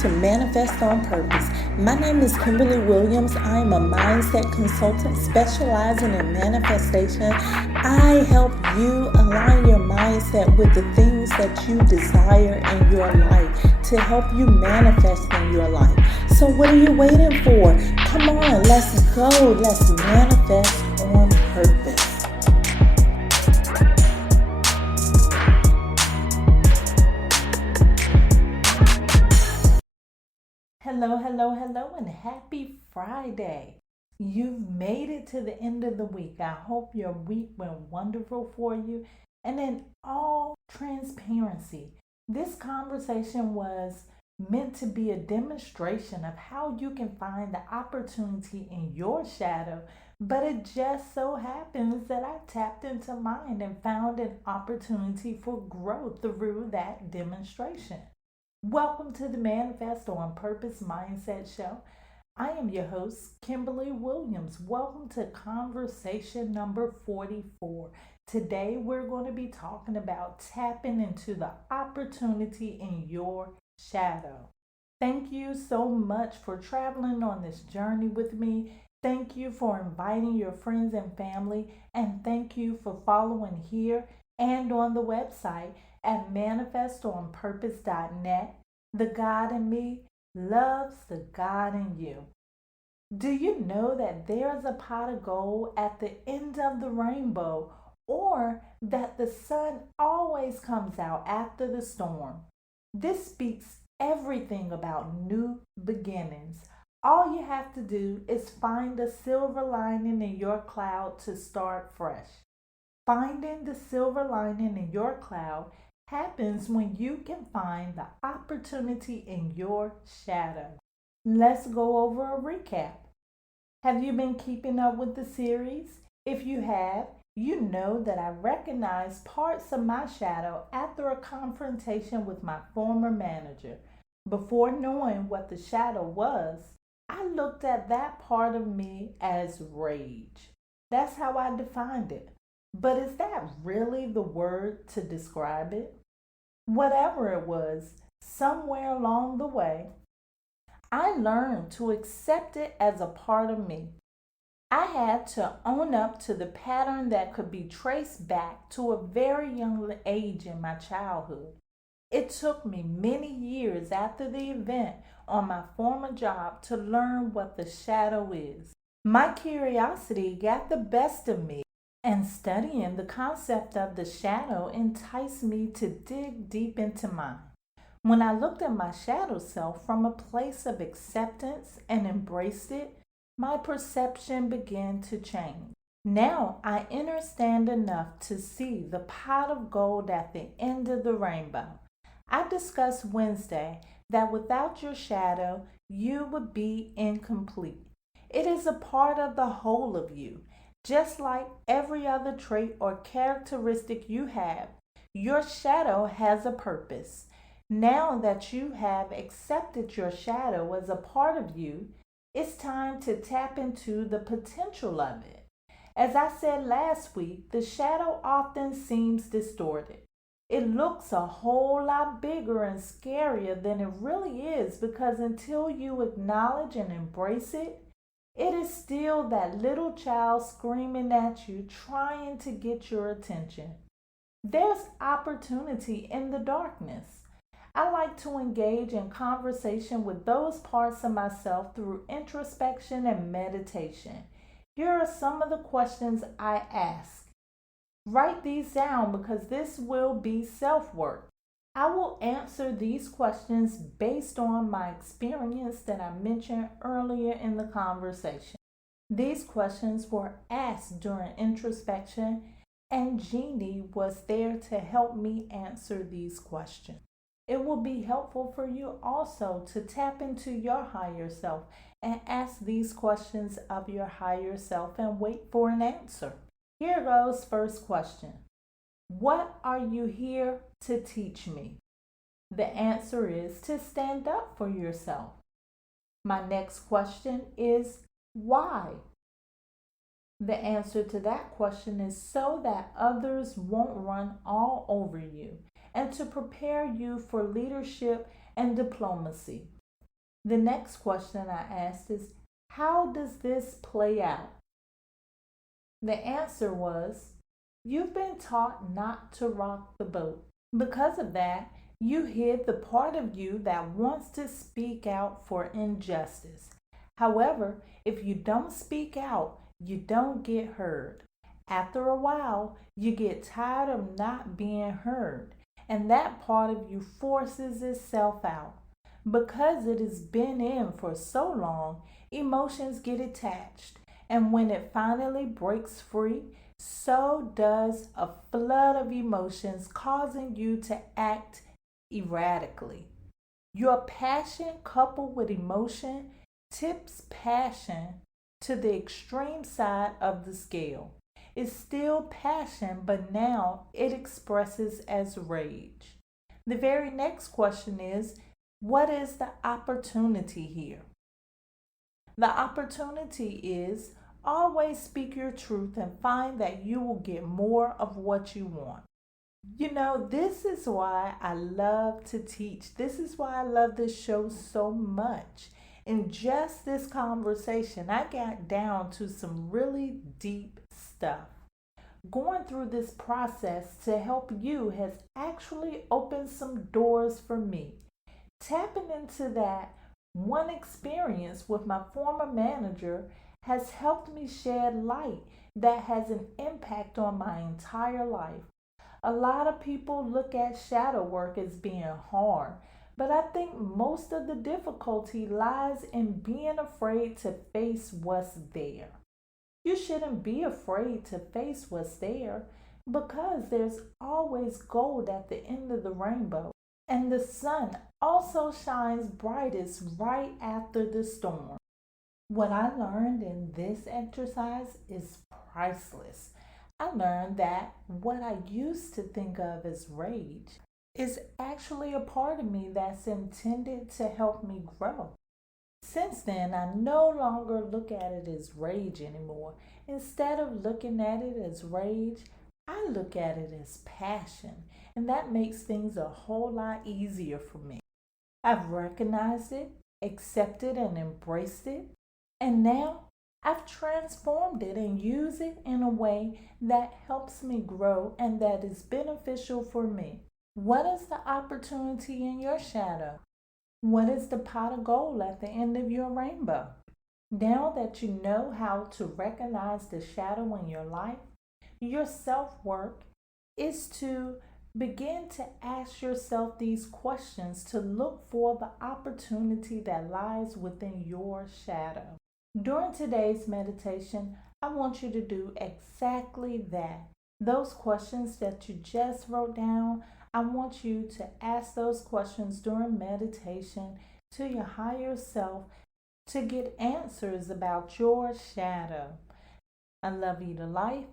to Manifest on Purpose. My name is Kimberly Williams. I am a mindset consultant specializing in manifestation. I help you align your mindset with the things that you desire in your life to help you manifest in your life. So what are you waiting for? Come on, let's go. Let's manifest on purpose. Hello, and happy Friday. You've made it to the end of the week. I hope your week went wonderful for you. And in all transparency, this conversation was meant to be a demonstration of how you can find the opportunity in your shadow. But it just so happens that I tapped into mine and found an opportunity for growth through that demonstration. Welcome to the Manifest on Purpose Mindset Show. I am your host, Kimberly Williams. Welcome to conversation number 44. Today, we're going to be talking about tapping into the opportunity in your shadow. Thank you so much for traveling on this journey with me. Thank you for inviting your friends and family, and thank you for following here and on the website at manifestonpurpose.net. The God in me loves the God in you. Do you know that there's a pot of gold at the end of the rainbow, or that the sun always comes out after the storm? This speaks everything about new beginnings. All you have to do is find a silver lining in your cloud to start fresh. Finding the silver lining in your cloud happens when you can find the opportunity in your shadow. Let's go over a recap. Have you been keeping up with the series? If you have, you know that I recognized parts of my shadow after a confrontation with my former manager. Before knowing what the shadow was, I looked at that part of me as rage. That's how I defined it. But is that really the word to describe it? Whatever it was, somewhere along the way, I learned to accept it as a part of me. I had to own up to the pattern that could be traced back to a very young age in my childhood. It took me many years after the event on my former job to learn what the shadow is. My curiosity got the best of me, and studying the concept of the shadow enticed me to dig deep into mine. When I looked at my shadow self from a place of acceptance and embraced it, my perception began to change. Now I understand enough to see the pot of gold at the end of the rainbow. I discussed Wednesday that without your shadow, you would be incomplete. It is a part of the whole of you. Just like every other trait or characteristic you have, your shadow has a purpose. Now that you have accepted your shadow as a part of you, it's time to tap into the potential of it. As I said last week, the shadow often seems distorted. It looks a whole lot bigger and scarier than it really is because until you acknowledge and embrace it, it is still that little child screaming at you, trying to get your attention. There's opportunity in the darkness. I like to engage in conversation with those parts of myself through introspection and meditation. Here are some of the questions I ask. Write these down because this will be self-work. I will answer these questions based on my experience that I mentioned earlier in the conversation. These questions were asked during introspection, and Jeannie was there to help me answer these questions. It will be helpful for you also to tap into your higher self and ask these questions of your higher self and wait for an answer. Here goes first question. What are you here to teach me? The answer is to stand up for yourself. My next question is why? The answer to that question is so that others won't run all over you and to prepare you for leadership and diplomacy. The next question I asked is, how does this play out? The answer was, you've been taught not to rock the boat. Because of that, you hid the part of you that wants to speak out for injustice. However, if you don't speak out, you don't get heard. After a while, you get tired of not being heard, and that part of you forces itself out. Because it has been in for so long, emotions get attached, and when it finally breaks free, so does a flood of emotions causing you to act erratically. Your passion coupled with emotion tips passion to the extreme side of the scale. It's still passion, but now it expresses as rage. The very next question is, what is the opportunity here? The opportunity is always speak your truth and find that you will get more of what you want. You know, this is why I love to teach. This is why I love this show so much. In just this conversation, I got down to some really deep stuff. Going through this process to help you has actually opened some doors for me. Tapping into that one experience with my former manager has helped me shed light that has an impact on my entire life. A lot of people look at shadow work as being hard, but I think most of the difficulty lies in being afraid to face what's there. You shouldn't be afraid to face what's there because there's always gold at the end of the rainbow. And the sun also shines brightest right after the storm. What I learned in this exercise is priceless. I learned that what I used to think of as rage is actually a part of me that's intended to help me grow. Since then, I no longer look at it as rage anymore. Instead of looking at it as rage, I look at it as passion, and that makes things a whole lot easier for me. I've recognized it, accepted and embraced it, and now I've transformed it and use it in a way that helps me grow and that is beneficial for me. What is the opportunity in your shadow? What is the pot of gold at the end of your rainbow? Now that you know how to recognize the shadow in your life, your self work is to begin to ask yourself these questions to look for the opportunity that lies within your shadow. During today's meditation, I want you to do exactly that. Those questions that you just wrote down, I want you to ask those questions during meditation to your higher self to get answers about your shadow. I love you to life.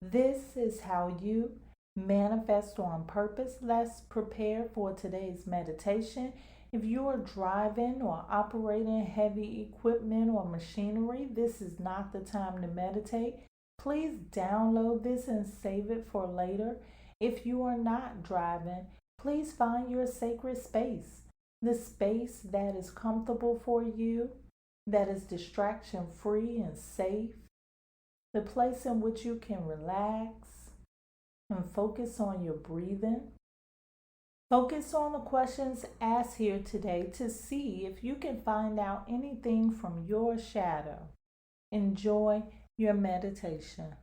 This is how you manifest on purpose. Let's prepare for today's meditation. If you are driving or operating heavy equipment or machinery, this is not the time to meditate. Please download this and save it for later. If you are not driving, please find your sacred space, the space that is comfortable for you, that is distraction free and safe, the place in which you can relax and focus on your breathing. Focus on the questions asked here today to see if you can find out anything from your shadow. Enjoy your meditation.